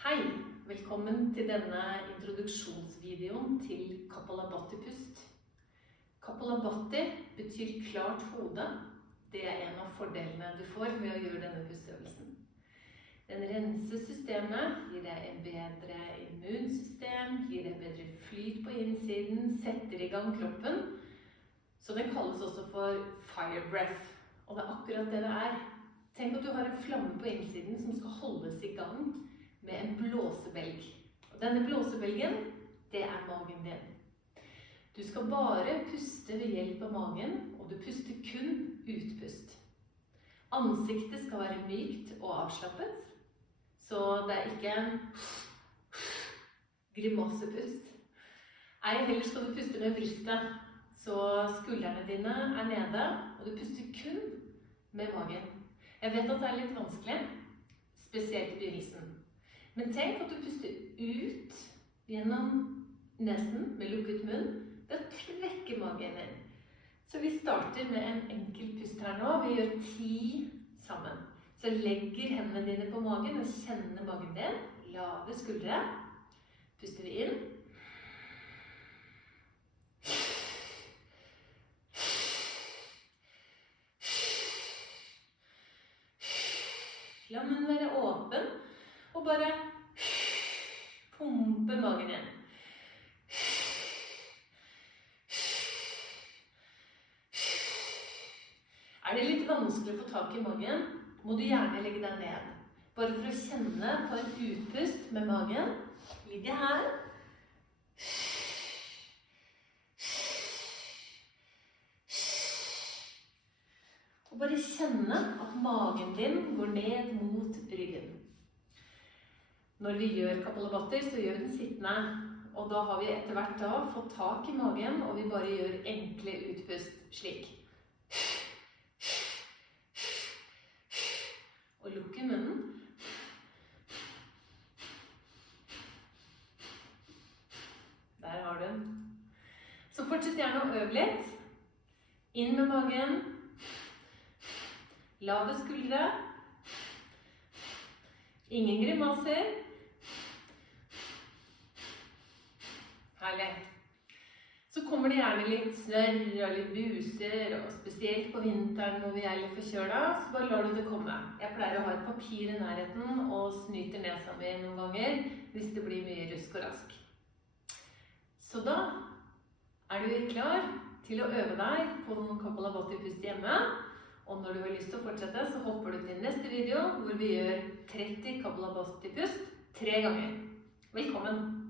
Hei, velkommen til denne introduksjonsvideoen til Kapalabhati-pust. Kapalabhati betyr klart hode. Det er en av fordelene du får ved å gjøre denne pusteøvelsen. Den renser systemet, gir deg en bedre immunsystem, gir deg bedre flyt på innsiden, setter i gang kroppen. Så den kalles også for fire breath, og det er akkurat det det er. Tenk at du har en flamme på innsiden som skal holdes i gang med en blåsebelg. Og denne blåsebelgen, det er magen din. Du skal bare puste ved hjelp av magen, og du puster kun utpust. Ansiktet skal være mykt og avslappet, så det er ikke en grimasepust. Ei, heller skal du puste med brystet, så skuldrene dine er nede, og du puster kun med magen. Jeg vet at det er litt vanskelig, spesielt i begynnelsen. Men tenk at du puster ut gjennom nesen med lukket munn ved å trekke magen inn. Så vi starter med en enkel pust her nå. Vi gjør 10 sammen. Så legger hendene dine på magen og kjenner magen din. Lave skuldre. Puster vi inn. La munnen være åpen. Og bare pumpe magen inn. Er det litt vanskelig å få tak i magen, må du gjerne legge deg ned. Bare for å kjenne på en utpust med magen. Ligge her. Og bare kjenne at magen din går ned mot ryggen. Når vi gjør Kapalabhati, så gjør vi den sittende, og da har vi etter hvert da fått tak i magen, og vi bare gjør enkle utpust slik. Og lukke munnen. Der har du den. Så fortsett gjerne å øve litt. Inn med magen. Lave skuldre. Ingen grimaser. Herlig. Så kommer det gjerne litt snørr og litt buser, og spesielt på vinteren når vi er litt forkjøla, så bare lar du det komme. Jeg pleier å ha et papir i nærheten og snyter nesa mi noen ganger hvis det blir mye rusk og rask. Så da er du klar til å øve deg på noen Kapalabhati-pust hjemme. Og når du har lyst til å fortsette, så hopper du til neste video hvor vi gjør 30 Kapalabhati-pust 3 ganger. Velkommen!